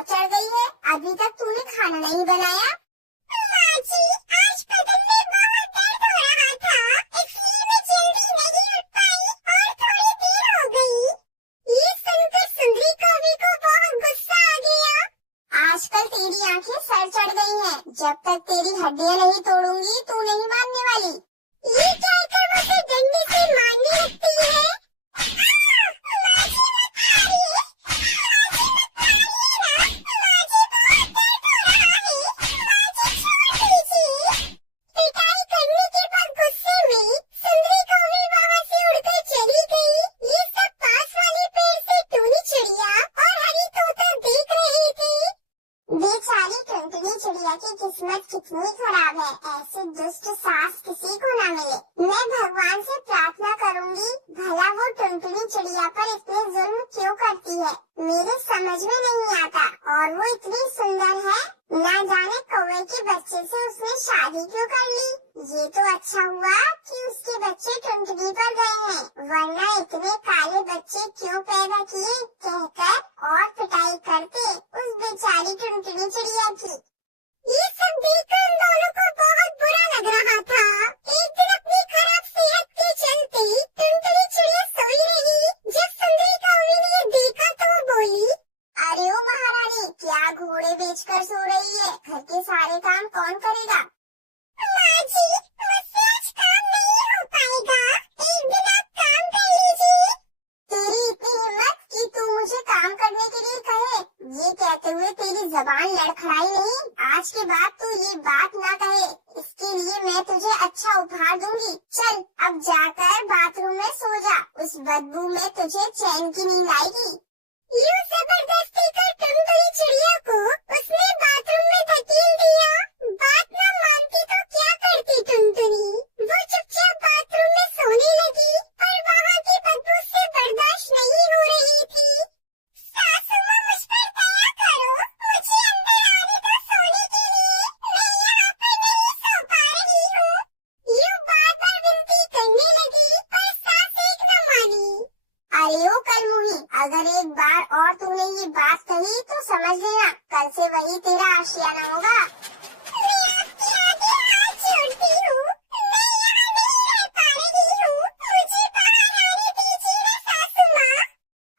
बहुत चढ़ गई है, अभी तक तूने खाना नहीं बनाया। माँ जी, आज बदन में बहुत दर्द हो रहा था, इसलिए मैं जल्दी नहीं उठ पाई और थोड़ी देर हो गई। ये सुनकर सुंदरी कौवे को बहुत गुस्सा आ गया। आजकल तेरी आंखें सर चढ़ गई हैं, जब तक तेरी हड्डियां नहीं तोड़ूंगी तू नहीं मानने वाली। ये कहकर मुझे डंडे से मारने लगती है। बेचारी टुनटुनी चिड़िया की किस्मत कितनी खराब है, ऐसे दुष्ट सास किसी को न मिले। मैं भगवान से प्रार्थना करूंगी, भला वो टुनटुनी चिड़िया पर इतने जुल्म क्यों करती है, मेरे समझ में नहीं आता। और वो इतनी सुंदर है, ना जाने कौवे के बच्चे से उसने शादी क्यों कर ली। ये तो अच्छा हुआ कि उसके बच्चे टुनटुनी पर गए हैं, वरना इतने काले बच्चे क्यों पैदा किए कहकर और पिटाई करते उस बेचारी टुनटुनी चिड़िया की। ये सब देखकर उन दोनों को बहुत बुरा लग रहा था। एक दिन अपनी खराब सेहत के चलते टुनटुनी चिड़िया सोई रही। जब सुंदरी कौवे ने ये देखा तो वो बोली, अरे ओ महारानी, क्या घोड़े बेचकर सो रही है, घर के सारे काम कौन करेगा। माँ जी, मुझसे आज काम नहीं हो पाएगा, एक दिन आप काम कर लीजिए। तेरी इतनी हिम्मत कि तू मुझे काम करने के लिए कहे। ये कहते हुए तेरी जबान लड़खड़ाई नहीं, आज के बाद तू ये बात ना कहे, इसके लिए मैं तुझे अच्छा उपहार दूंगी। चल अब जाकर बाथरूम में सो जा, उस बदबू में तुझे चैन की नींद आएगी। यूं जबरदस्ती कर टुनटुनी चिड़िया को उसने बाथरूम में धकेल दिया। बात न मानती तो क्या करती टुनटुनी, वो चुपचाप बाथरूम में सोने लगी, पर वहाँ की बदबू से बर्दाश्त नहीं हो रही थी। सासू माँ, मुझ पर दया करो, मुझे अंदर आने दो सोने के लिए, मैं यहाँ पर नहीं सो पा रही हूँ। यूं बार बार विनती करने लगी, पर सास एक न मानी। अरे ओ कलमुही, अगर एक बार और तूने ये बात कही तो समझ लेना कल से वही तेरा आशियाना होगा। मैं आपके आगे हाथ जोड़ती हूँ, मैं यहाँ नहीं रह पा रही हूँ, मुझे बाहर आने दीजिए ना सासू माँ।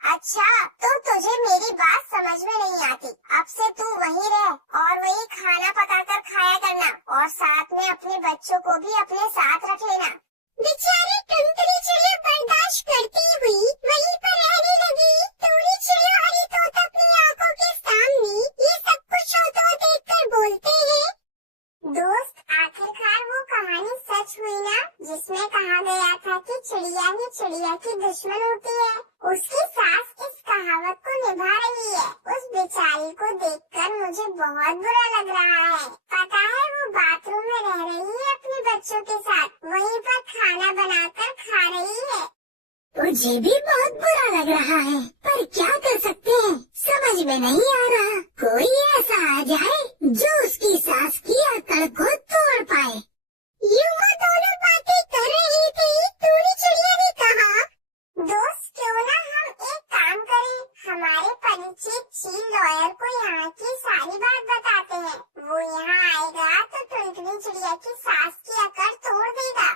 अच्छा, तो तुझे मेरी बात समझ में नहीं आती, अब से तू वहीं रह और वही खाना पकाकर खाया करना, और साथ में अपने बच्चों को भी अपने साथ रख लेना। बेचारी टुनटुनी चिड़िया बर्दाश्त करती हुई वहीं पर रहने लगी। टुनटुनी चिड़िया हरी तोता अपनी आंखों के सामने ये सब कुछ होता देखकर बोलते हैं, दोस्त, आखिरकार वो कहानी सच हुई ना, जिसमें कहा गया था कि चिड़िया ही चिड़िया की दुश्मन होती है। उसकी सास इस कहावत को निभा रही है। उस बेचारी को देखकर मुझे बहुत बुरा लग रहा है। पता है वो बाथरूम में रह रही है अपने बच्चों के साथ, वहीं पर खाना बनाकर खा रही है। मुझे भी बहुत बुरा लग रहा है, पर क्या कर सकते हैं, समझ में नहीं आ रहा। कोई ऐसा आ जाए जो उसकी सास की अकड़ को तोड़ पाए। यूं वो दोनों बातें कर रही थी, टुनटुनी चिड़िया ने कहा, दोस्त, क्यों ना हम एक काम करें, हमारे परिचित चील लॉयर को यहाँ की सारी बात बताते हैं, वो यहाँ आएगा तो टुनटुनी चिड़िया की सास की अकड़ तोड़ देगा।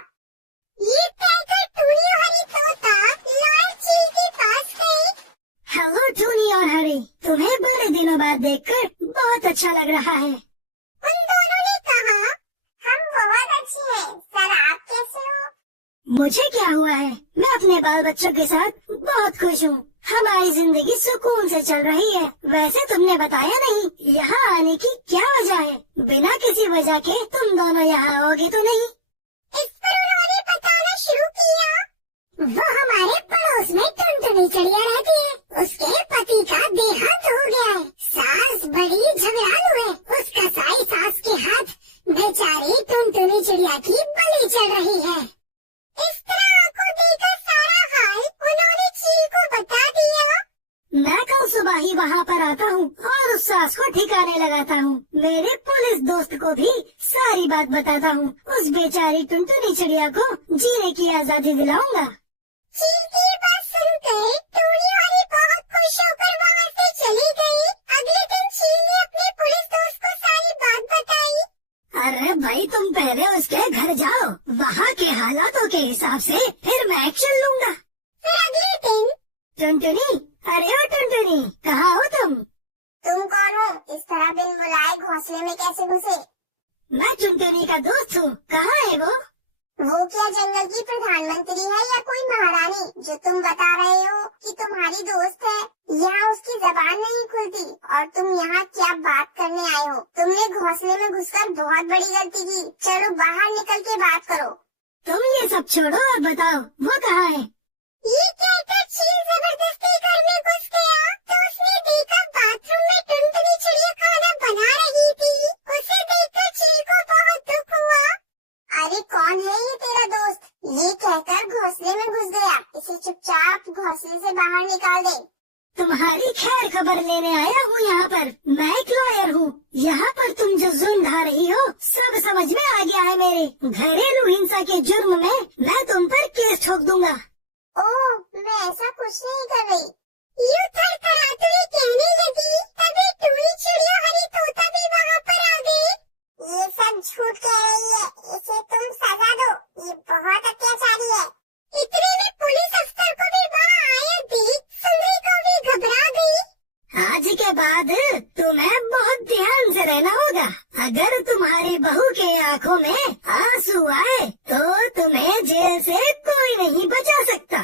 ये कहकर टूनी और हरी तोता लॉयर चील के पास गए। हेलो टूनी और हरी, तुम्हें बड़े दिनों बाद देखकर बहुत अच्छा लग रहा है। उन दोनों ने कहा, हम बहुत अच्छे हैं सर, आप कैसे हो। मुझे क्या हुआ है, मैं अपने बाल बच्चों के साथ बहुत खुश हूँ, हमारी जिंदगी सुकून से चल रही है। वैसे तुमने बताया नहीं यहाँ आने की क्या वजह है, बिना किसी वजह के तुम दोनों यहाँ आओगे तो नहीं। इस पर उन्होंने बताना शुरू किया, वो हमारे पड़ोस में टुनटुनी चिड़िया रहती है, उसके पति का देहांत हो गया है, सास बड़ी झगड़ालू है, उसका साई सास के हाथ बेचारी टुनटुनी चिड़िया की बलि चढ़ रही है। इस तरह आंखों देकर सारा हाल उन्होंने चील को बता दिया। मैं कल सुबह ही वहाँ पर आता हूँ और उस सास को ठिकाने लगाता हूँ, मेरे पुलिस दोस्त को भी सारी बात बताता हूँ, उस बेचारी टुनटुनी चिड़िया को जीने की आजादी दिलाऊंगा। चील की बात सुनकर टूनी वाली बहुत खुश होकर वहाँ से चली गई। अगले दिन हालातों के हिसाब से फिर मैं एक्शन लूंगा। फिर अगले दिन टुनटुनी, अरे ओ टुनटुनी, कहाँ हो तुम? तुम कौन हो? इस तरह बिन बुलाए घोंसले में कैसे घुसे? मैं टुनटुनी का दोस्त हूँ। कहाँ है वो? वो क्या जंगल की प्रधानमंत्री है या कोई महारानी जो तुम बता रहे हो कि तुम्हारी दोस्त है? यहाँ उसकी जबान नहीं खुलती और तुम यहाँ क्या बात करने आए हो? तुमने घोंसले में घुसकर बहुत बड़ी गलती की। चलो बाहर निकल के बात करो। तुम ये सब छोड़ो और बताओ वो कहाँ है? ये कहकर चील जबरदस्ती घर में घुस गया तो उसने देखा बाथरूम में टुनटुनी चिड़िया खाना बना रही थी। उसे देखकर चील को बहुत दुख हुआ। अरे कौन है ये तेरा दोस्त? ये कहकर घोंसले में घुस गया। इसे चुपचाप घोंसले से बाहर निकाल दे। तुम्हारी खैर खबर लेने आया हूँ यहाँ पर। मैं एक लॉयर हूँ। यहाँ पर तुम जो जुर्म ढा रही हो सब समझ में आ गया है मेरे। घरेलू हिंसा के जुर्म में मैं तुम पर केस ठोक दूंगा। ओह, मैं ऐसा कुछ नहीं कर रही। यूं थरथराते हुए कहने लगी, तभी टुनी चिड़िया हरी तोता भी वहाँ पर आ गई। ये सब झूठ कह रही है, इसे तुम सजा दो। ये बहुत अत्याचारी है। इतने में पुलिस अफसर को भी वहाँ आया देख सुंदरी को भी घबरा गई। आज के बाद तुम्हें बहुत ध्यान से रहना होगा। अगर तुम्हारी बहू के आँखों में आंसू आए तो तुम्हें जेल से कोई नहीं बचा सकता।